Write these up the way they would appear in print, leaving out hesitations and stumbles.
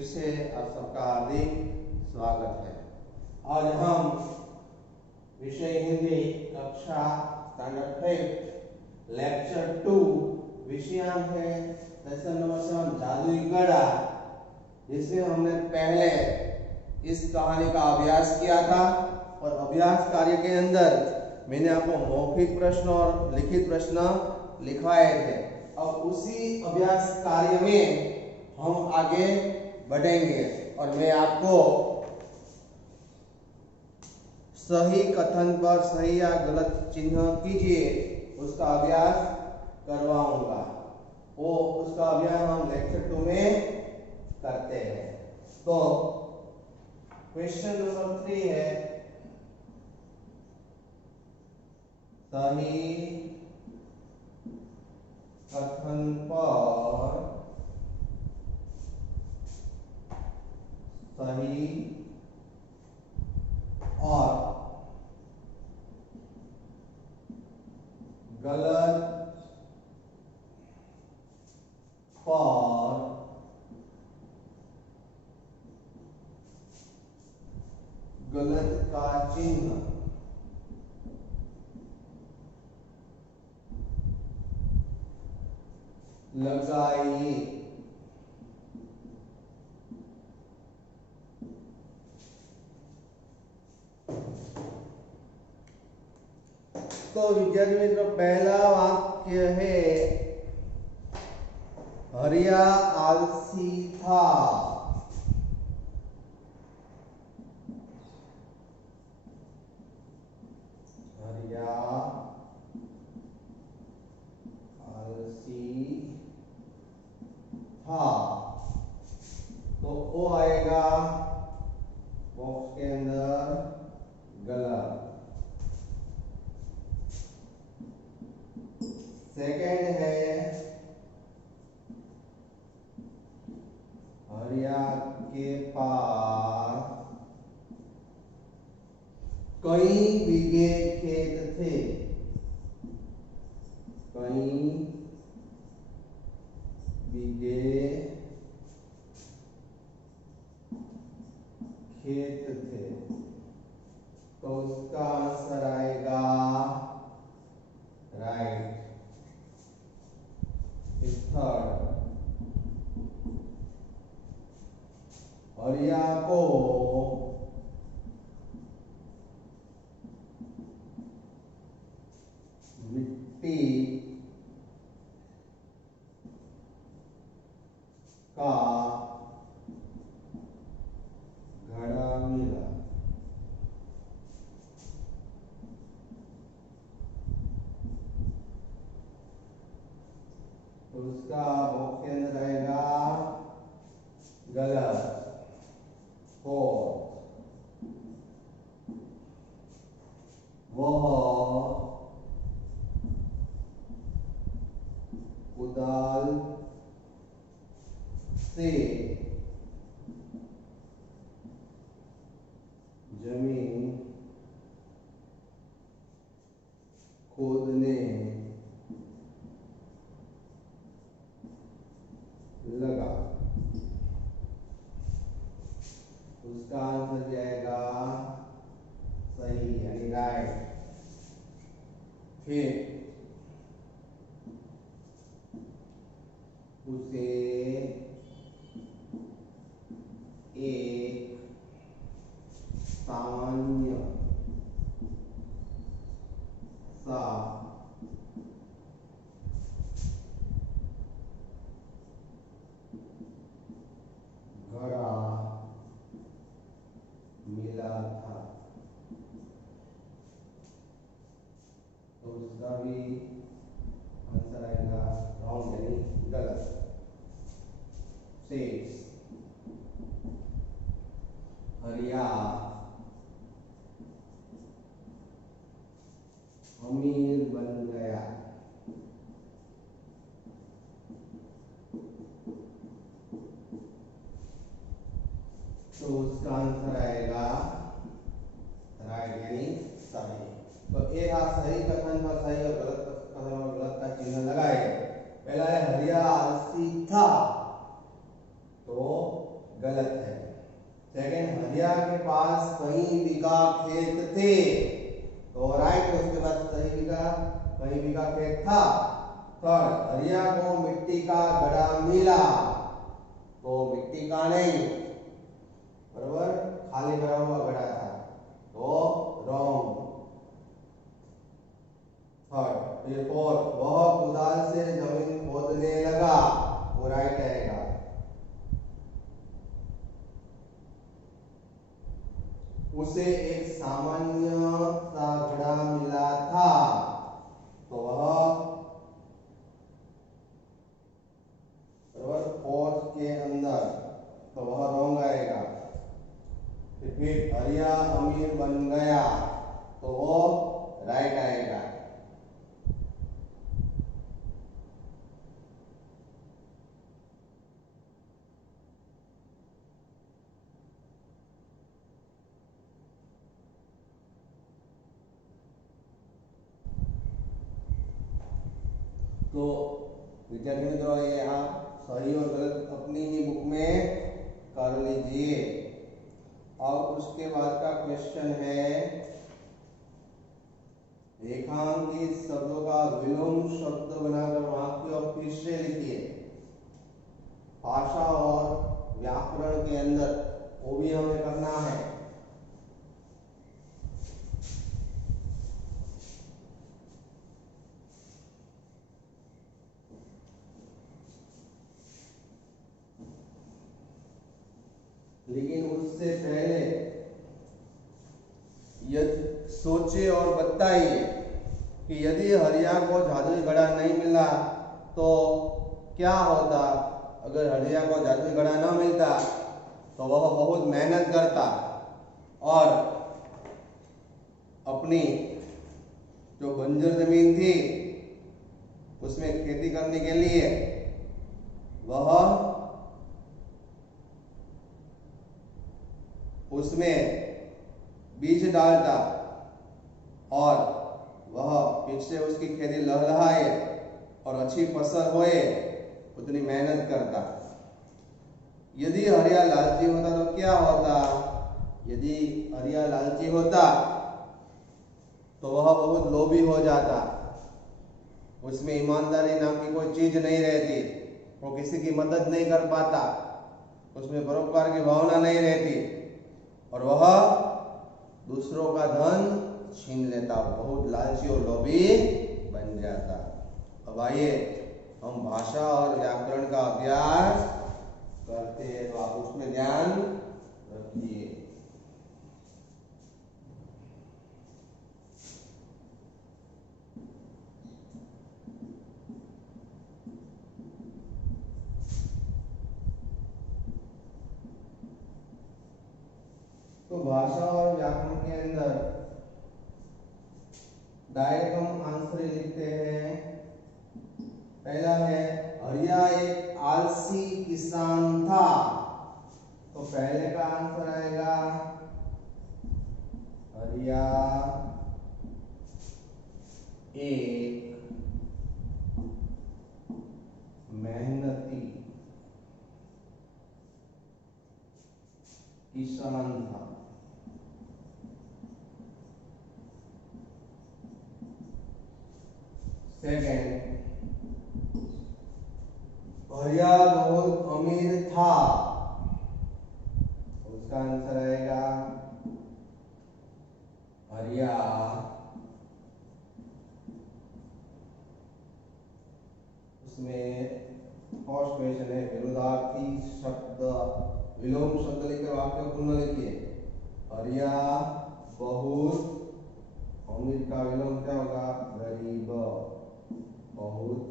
फिर से आप सबका हार्दिक स्वागत है। आज हम विषय हिंदी कक्षा स्टैंडर्ड 5 लेक्चर 2 विषयांक है लेसन नंबर 7 जादुई घड़ा, जिसमें हमने पहले इस कहानी का अभ्यास किया था और अभ्यास कार्य के अंदर मैंने आपको मौखिक प्रश्न और लिखित प्रश्न लिखवाए थे। अब उसी अभ्यास कार्य में हम आगे बढ़ेंगे और मैं आपको सही कथन पर सही या गलत चिन्ह कीजिए उसका अभ्यास करवाऊंगा। वो उसका अभ्यास हम लेक्चर 2 में करते हैं। तो क्वेश्चन नंबर 3 है सही कथन पर सही और गलत पर गलत का चिन्ह लगाइए। तो विद्यार्थी मित्रों, पहला वाक्य है हरिया आलसी था। हरिया आलसी था, तो वो आएगा बॉक्स के अंदर गलत। सेकंड है हरिया के पास कई बीघे खेत थे। कई बीघे खेत थे, तो उसका आंसर आएगा राइट। थर्ड, हरिया को मिट्टी का घड़ा मिला। तो उसका बॉक्स के अंदर रहेगा गलत। वह कुदाल से जमीन खोदने लगा। उसका आंसर जाएगा सही यानी राइट। फिर उसे एक सामान्य सा घड़ा मिला था, तो उसका भी आंसर आएगा रॉन्ग यानी गलत। 6, हरिया अमीर बन गया। तो उसका आंसर आएगा राइट यानी सही। तो एक सही कथन पर सही और गलत कथन पर गलत का चिन्ह लगाए। पहला है हरिया आलसी था, तो गलत है। सेकंड, हरिया के पास कई बीघा खेत थे, तो राइट, उसके पास कई बीघा खेत था। थर्ड, हरिया को मिट्टी का घड़ा मिला, तो मिट्टी का नहीं, बराबर, खाली भरा हुआ घड़ा था, तो रॉन्ग। थर्ड, ये फोर्थ, वह कुदाल से जमीन खोदने लगा, वो राइट आएगा। उसे एक सामान्य सा घड़ा मिला था, तो वह फोर्थ के अंदर, तो वह रॉन्ग आएगा। फिर हरिया अमीर बन गया, तो वो राइट आएगा। तो विद्यार्थी मित्रों, ये आप सही और गलत अपनी ही बुक में कर लीजिए। और उसके बाद का क्वेश्चन है, रेखांकित शब्दों का विलोम शब्द बनाकर वाक्य फिर से लिखिए। भाषा और व्याकरण के अंदर वो भी हमें करना है। लेकिन उससे पहले यदि सोचिए और बताइए कि यदि हरिया को जादुई घड़ा नहीं मिला तो क्या होता। अगर हरिया को जादुई घड़ा न मिलता तो वह बहुत मेहनत करता और अपनी जो बंजर जमीन थी उसमें खेती करने के लिए वह उसमें बीज डालता और वह फिर से उसकी खेती लहलहाए और अच्छी फसल होए, उतनी मेहनत करता। यदि हरिया लालची होता तो क्या होता। यदि हरिया लालची होता तो वह बहुत लोभी हो जाता, उसमें ईमानदारी नाम की कोई चीज नहीं रहती, वो किसी की मदद नहीं कर पाता, उसमें परोपकार की भावना नहीं रहती और वह दूसरों का धन छीन लेता, बहुत लालची और लोभी बन जाता। अब आइए हम भाषा और व्याकरण का अभ्यास करते हैं, तो आप उसमें ध्यान रखिए। तो भाषा और व्याकरण के अंदर डायरेक्ट हम आंसर लिखते हैं। पहला है, हरिया एक आलसी किसान था, तो पहले का आंसर आएगा हरिया एक मेहनती किसान था। सेकंड, हरिया बहुत अमीर था, उसका आंसर आएगा हरिया उसमें फर्स्ट क्वेश्चन है विरोधार्थी शब्द विलोम शब्द लेकर वाक्य पूर्ण लिखिए। हरिया बहुत अमीर का विलोम क्या होगा, गरीब, बहुत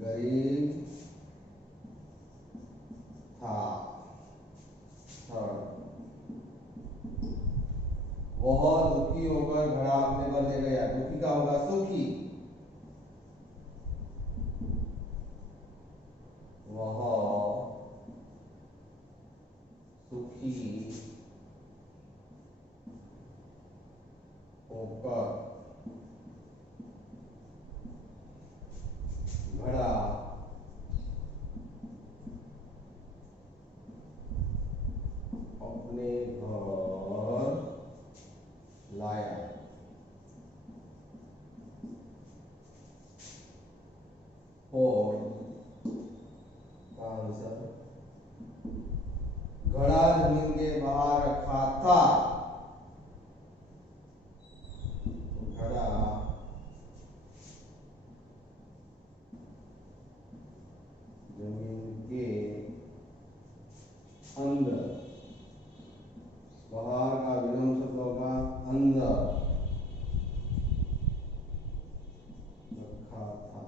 गरीब था। थर्ड, वह दुखी होकर घड़ा अपने पर ले गया, दुखी का होगा सुखी, वह सुखी होकर घड़ा अपने घर लाया। और आंसर घड़ा जमीन के बाहर रखा था। घड़ा जमीन के अंदर, बाहर का विलोम शब्द होगा अंदर रखा था।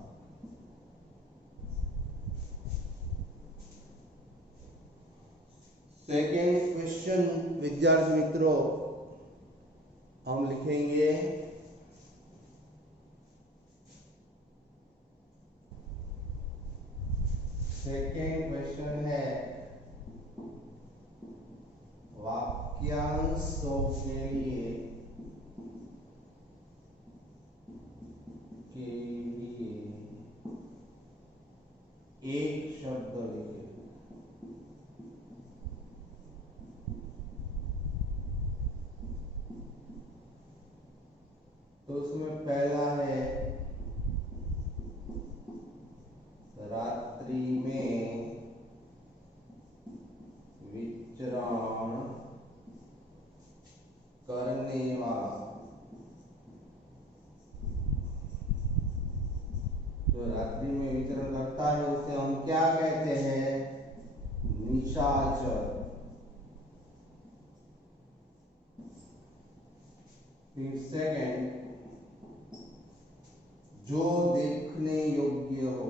सेकेंड क्वेश्चन विद्यार्थी मित्रों, हम लिखेंगे सेकेंड क्वेश्चन है वाक्यांशों के लिए एक शब्द लिखें। तो उसमें पहला है रात्रि में विचरण करने वाला। जो रात्रि में विचरण करता है उसे हम क्या कहते हैं? निशाचर। फिर सेकंड, जो देखने योग्य हो।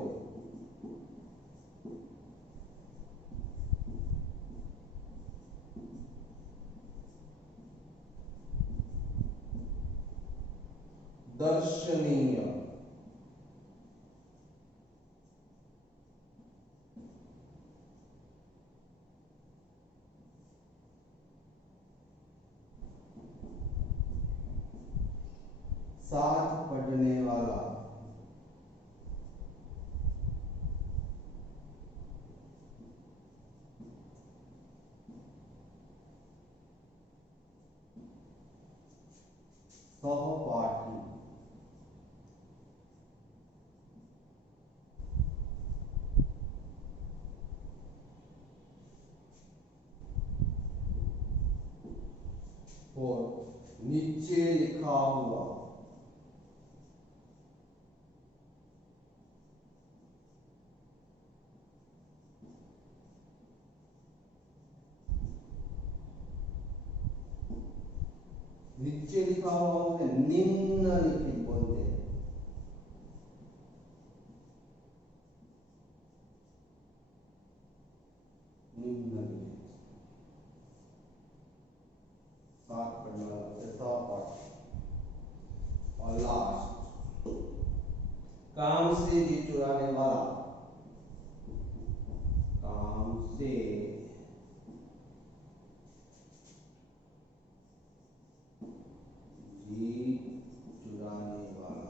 दर्शनीय। साथ पढ़ने वाला। सहपाठी। और नीचे लिखा हुआ। नीचे लिखा हुआ उसे निम्नलिखित बोलते हैं। निम्नलिखित साथ पढ़ने वाला सहपाठी। और लास्ट, काम से जी चुराने वाला। काम से जी चुराने वाला।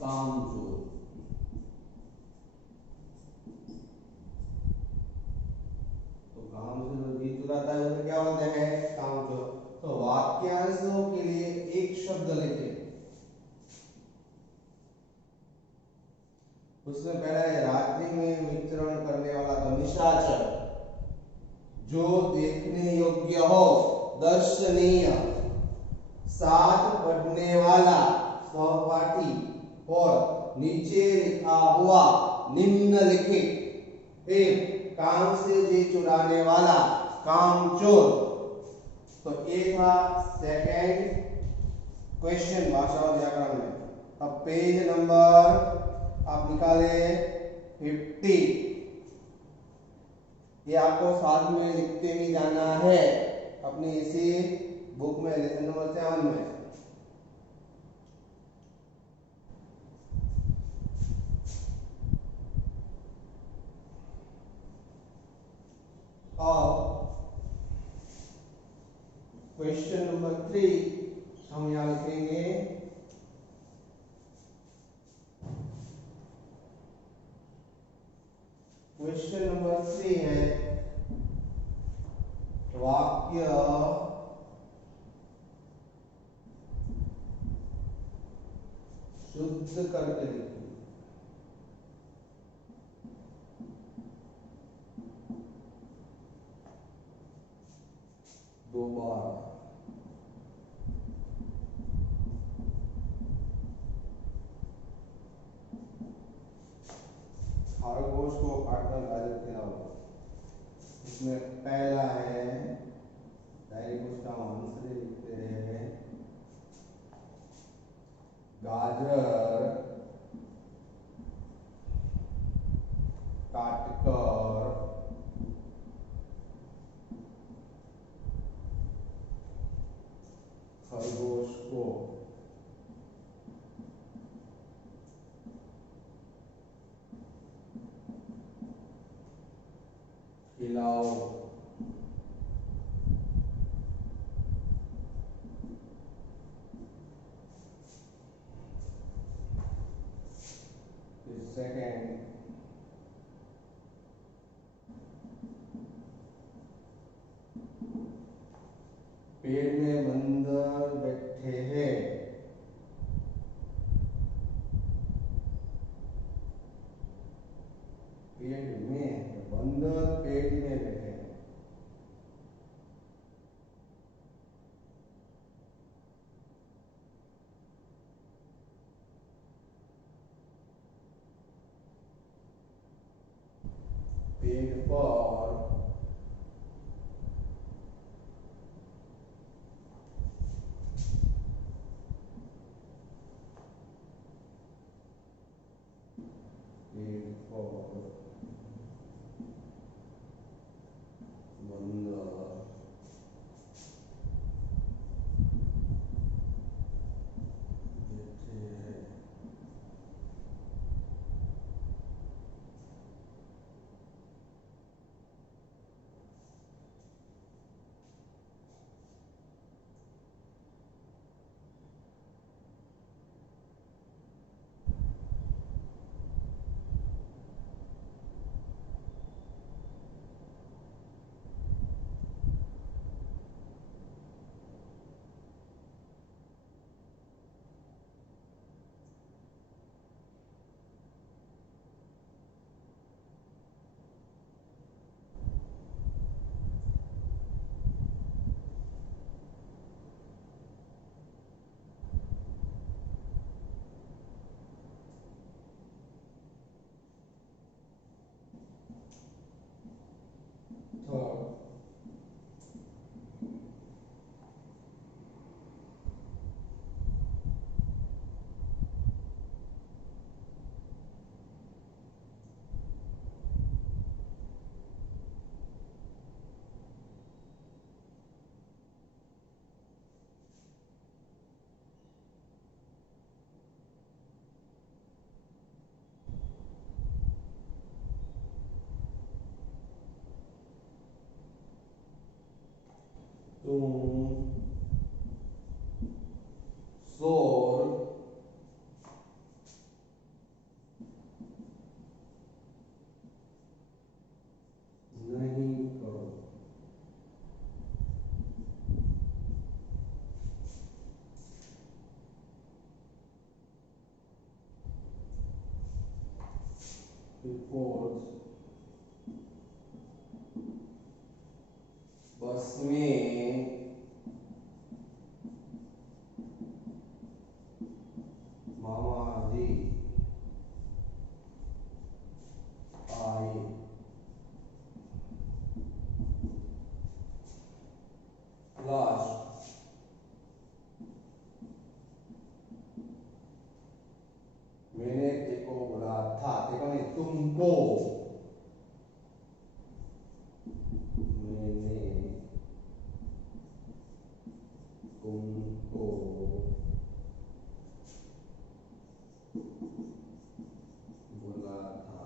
कामचोर। तो काम से जो जी चुराता है उसे क्या बोलते हैं? कामचोर। तो वाक्यांशों के लिए एक शब्द लिखें। उसमें पहला है रात्रि में विचरण करने वाला, तो निशाचर। जो देखने योग्य हो, दर्शनीय। साथ पढ़ने वाला, सहपाठी। और नीचे लिखा हुआ, निम्नलिखित। फिर काम से जी चुराने वाला, कामचोर। तो ये था सेकेंड क्वेश्चन भाषा और व्याकरण में। अब पेज नंबर आप निकाले 50। ये आपको साथ में लिखते ही जाना है अपनी इसी बुक में, लेसन नंबर 7 में। और क्वेश्चन नंबर 3 हम यहाँ लिखेंगे क्वेश्चन नंबर 3 है वाक्य शुद्ध करके लिखिए। दो बार खरगोश को काटकर गाजर खिलाओ। इसमें पहला है डायरेक्ट उसका आंसर लिखते हैं गाजर काटकर खरगोश को खिलाओ। सेकेंड पेड़ में बंदर बैठे हैं। पेड़ में बंदर पेड़ में बैठे हैं। पेड़ पर तुम शोर नहीं करो। बस में मामा जी आए। लास्ट मैंने तेको बोला था, तेको नहीं तुमको, मैंने तुमको बोला था।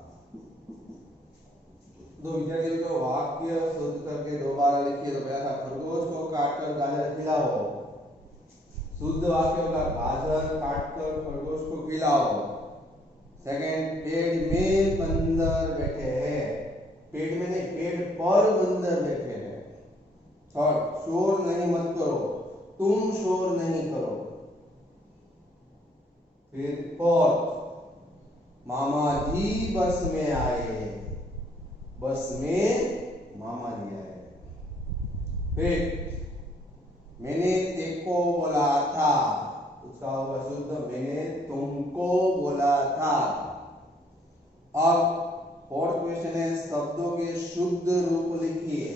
दो विद्यार्थी को वाक्य शुद्ध करके दोबारा लिखिए। तो पहला था खरगोश को काटकर गाजर खिलाओ। शुद्ध वाक्य होगा गाजर काटकर खरगोश को खिलाओ। सेकंड पेड़ में बंदर बैठे हैं। पेड़ में नहीं, पेड़ पर बंदर बैठे हैं। थर्ड, शोर नहीं मत करो, तुम शोर नहीं करो। फिर फोर्थ, मामा जी बस में आए, बस में मामा जी आए। फिर मैंने तेको बोला था, उसका होगा शुद्ध मैंने तुमको बोला था। अब फोर्थ क्वेश्चन है, शब्दों के शुद्ध रूप लिखिए,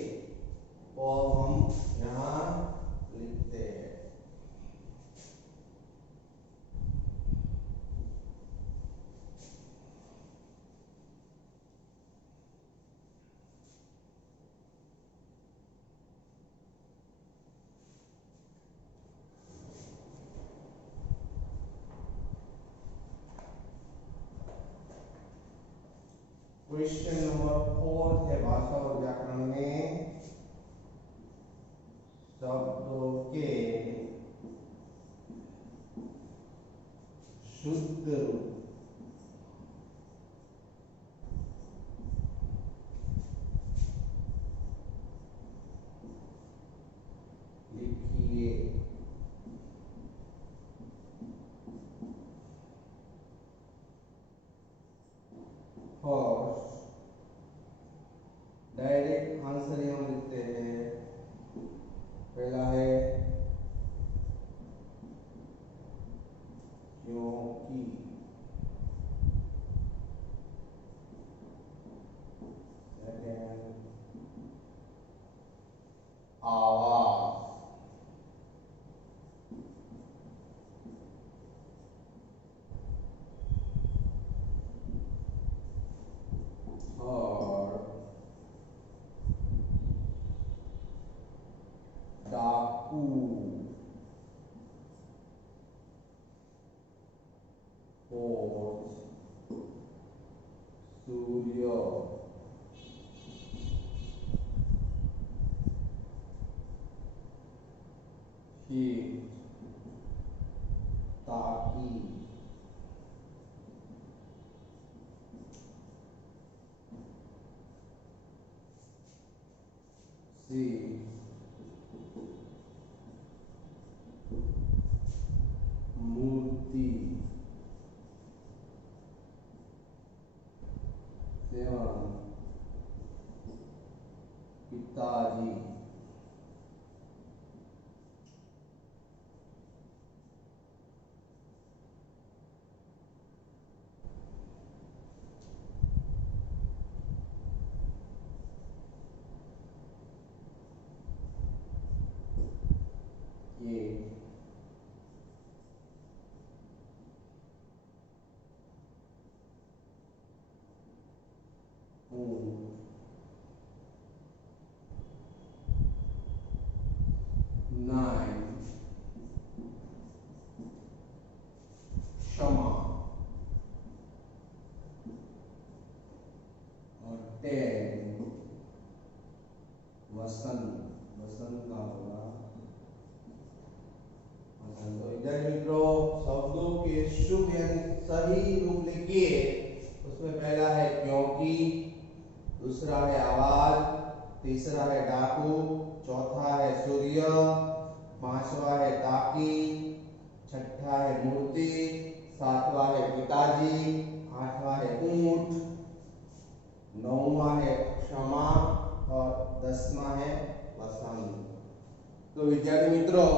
और हम यहाँ लिखते हैं। क्वेश्चन नंबर 4 है भाषा और व्याकरण में शब्दों के शुद्ध रूप लिखिए। फर्स्ट, डायरेक्ट आंसर हम लिखते हैं। पहला है क्योंकि, सेकंड आवाज, और डाकू, फोर्थ सूर्य, फिफ्थ ताकि, सिक्स्थ मूर्ति, सेवन पिताजी, ये 9 क्षमा, और 10 वसंत, वसंत का होगा वसंत। तो इधर मित्रों शब्दों के शुभ यानी सही रूप लिखिए। उसमें पहला है क्योंकि, दूसरा है आवाज, तीसरा है डाकू, चौथा है सूर्य, पांचवा है ताकि, छठा है मूर्ति, सातवां है पिताजी, आठवां है ऊंट, नौवां है क्षमा, और 10वां है वसंत। तो विद्यार्थी मित्रों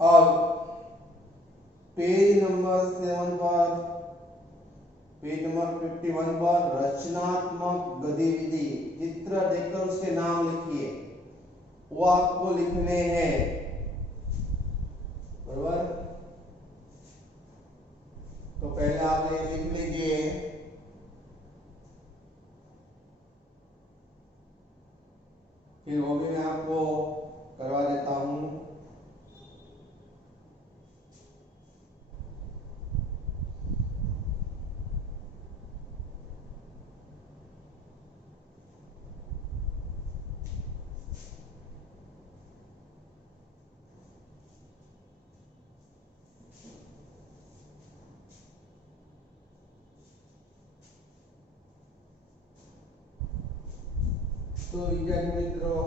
अब पेज नंबर 7 पर, पेज नंबर 51 पर रचनात्मक गतिविधि, चित्र देखकर उसके नाम लिखिए, वो आपको लिखने हैं, बराबर। तो पहले आप ये लिख लीजिए, फिर वो भी मैं आपको करवा देता हूं। तो विद्यार्थी मित्रों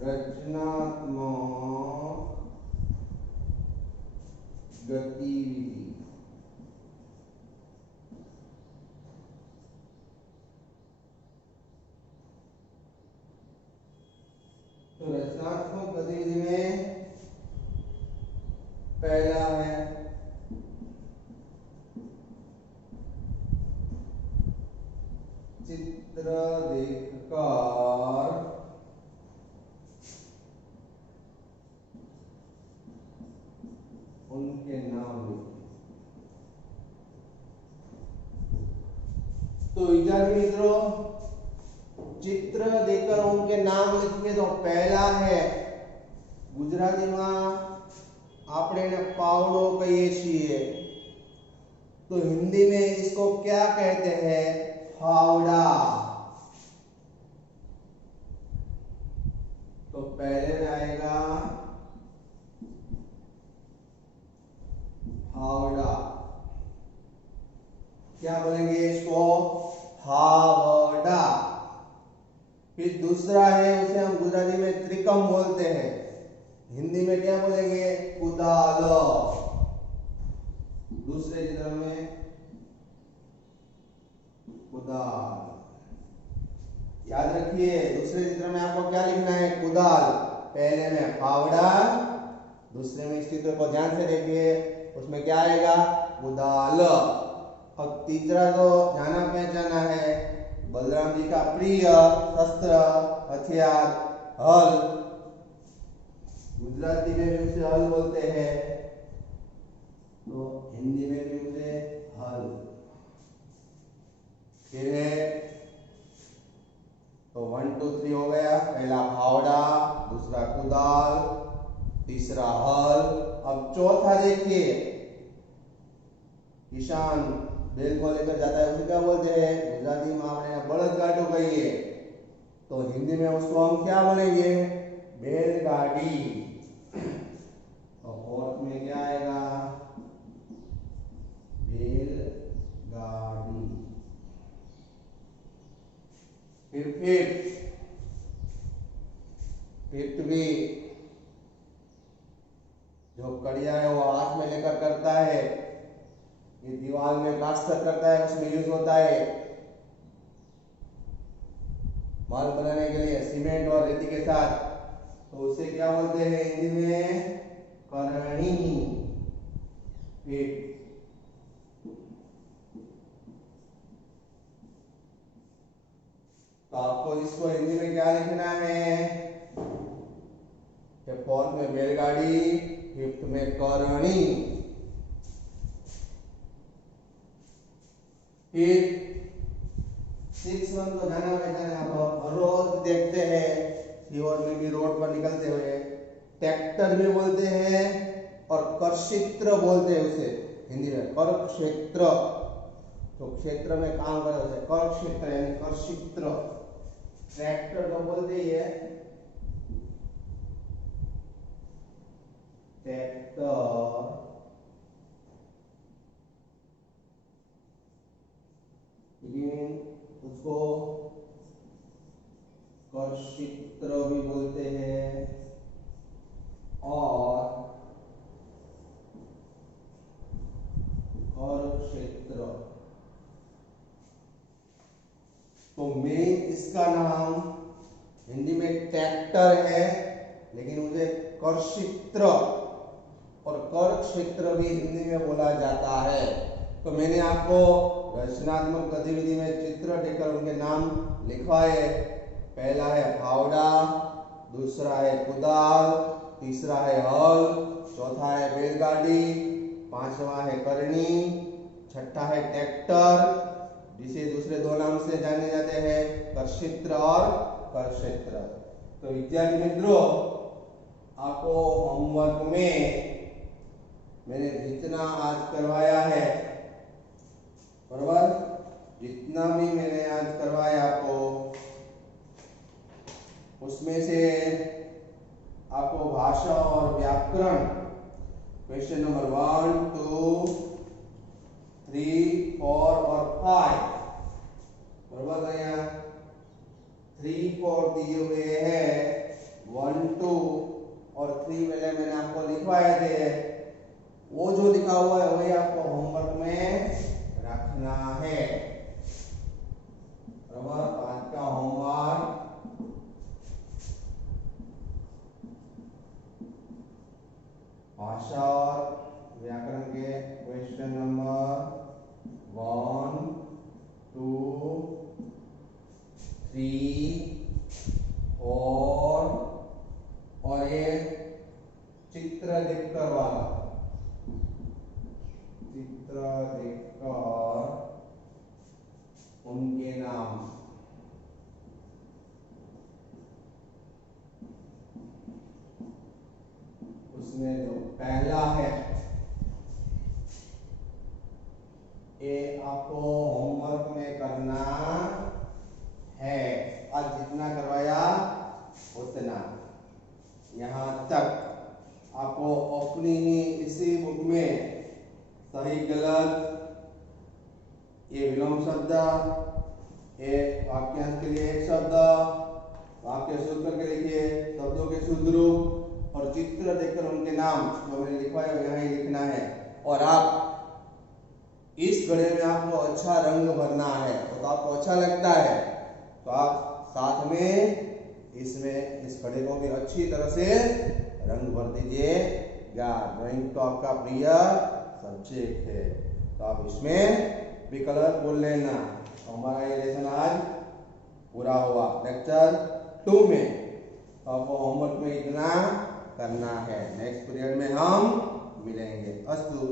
रचनात्मक गतिविधि तो रचनात्मक गतिविधि में पहला है चित्र देखकर उनके नाम लिखिए। तो विद्यार्थी मित्रों चित्र देखकर उनके नाम लिखिए। तो पहला है गुजराती में આપણે એને પાવડો કહીએ છીએ, तो हिंदी में इसको क्या कहते हैं? फावड़ा। तो पहले में आएगा फावड़ा। क्या बोलेंगे इसको? फावड़ा। फिर दूसरा है उसे हम गुजराती में त्रिकम बोलते हैं, हिंदी में क्या बोलेंगे? कुदाल। दूसरे चित्र में कुदाल। याद रखिए दूसरे चित्र में आपको क्या लिखना है? कुदाल। पहले में फावड़ा, दूसरे में इस चित्र को ध्यान से देखिए, उसमें क्या आएगा? कुदाल। अब तीसरा जो जाना पहचाना है बलराम जी का प्रिय शस्त्र हथियार हल, गुजराती में भी उसे हल बोलते हैं, तो हिंदी में भी उसे हल। फिर है तो 1 2 3 हो गया। पहला फावड़ा, दूसरा कुदाल, तीसरा हल। अब चौथा देखिए, किसान बैल को लेकर जाता है उसे क्या बोलते हैं? गुजराती में આપણે बलदगाडू कहिए, तो हिंदी में उसको हम क्या बोलेंगे? बैलगाड़ी। तो फोर्थ में क्या आएगा? बैलगाड़ी। फिर पृथ्वी, जो कड़िया है वो हाथ में लेकर करता है, ये दीवार में प्लास्टर करता है, उसमें यूज होता है माल बनाने के लिए सीमेंट और रेती के साथ, तो उसे क्या बोलते हैं हिंदी में? करणी। फिर तो आपको इसको हिंदी में क्या लिखना है? फोर्थ में बैलगाड़ी, फिफ्थ में करणी। फिर 6 1 तो जाना पहचाना आप रोज देखते हैं, सीहोर में भी रोड पर निकलते हुए ट्रैक्टर भी बोलते हैं और करक्षेत्र बोलते हैं उसे हिंदी में करक्षेत्र। तो क्षेत्र में काम करे उसे करक्षेत्र यानी करक्षेत्र। ट्रैक्टर तो बोलते ही है ट्रैक्टर, लेकिन उसको करक्षेत्र भी बोलते हैं और करक्षेत्र। तो मेन इसका नाम हिंदी में ट्रैक्टर है, लेकिन उसे करक्षेत्र और करक्षेत्र भी हिंदी में बोला जाता है। तो मैंने आपको रचनात्मक गतिविधि में चित्र देकर उनके नाम लिखवाए। पहला है फावड़ा, दूसरा है कुदाल, तीसरा है हल, चौथा है बैलगाड़ी, पांचवा है करनी, छठा है ट्रैक्टर, जिसे दूसरे दो नाम से जाने जाते हैं करक्षेत्र और करक्षेत्र। तो विद्यार्थी मित्रों आपको होमवर्क में मैंने जितना आज करवाया है, बराबर, जितना भी मैंने आज करवाया आपको, उसमें से आपको भाषा और व्याकरण क्वेश्चन नंबर 1 2 3 4 और 5, बराबर, यहाँ 3 वही आपको होमवर्क में रखना है। बराबर, तो आज का होमवर्क भाषा और व्याकरण के क्वेश्चन नंबर 1, 2, 3, 4 और ये चित्र देखकर वाला, चित्र देखकर उनके नाम। उसमें जो पहला है ये आपको होमवर्क में करना है। आज जितना करवाया उतना, यहाँ तक आपको अपनी ही इसी बुक में सही गलत, ये विलोम शब्द, ये वाक्यांश के लिए एक शब्द, वाक्य शुद्ध करके लिखिए, शब्दों के शुद्ध रूप और चित्र देखकर उनके नाम जो मैंने लिखा है यहाँ ही लिखना है। और आप इस घड़े में आपको अच्छा रंग भरना है, तो आपको अच्छा लगता है तो आप साथ में इसमें इस घड़े को भी अच्छी तरह से रंग भर दीजिएगा। ड्राइंग तो आपका प्रिय सब्जेक्ट है, तो आप इसमें भी कलर बोल लेना। तो हमारा ये लेसन आज पूरा हुआ। लेक्चर 2 में आपको होमवर्क में इतना करना है। नेक्स्ट पीरियड में हम मिलेंगे। अस्तु।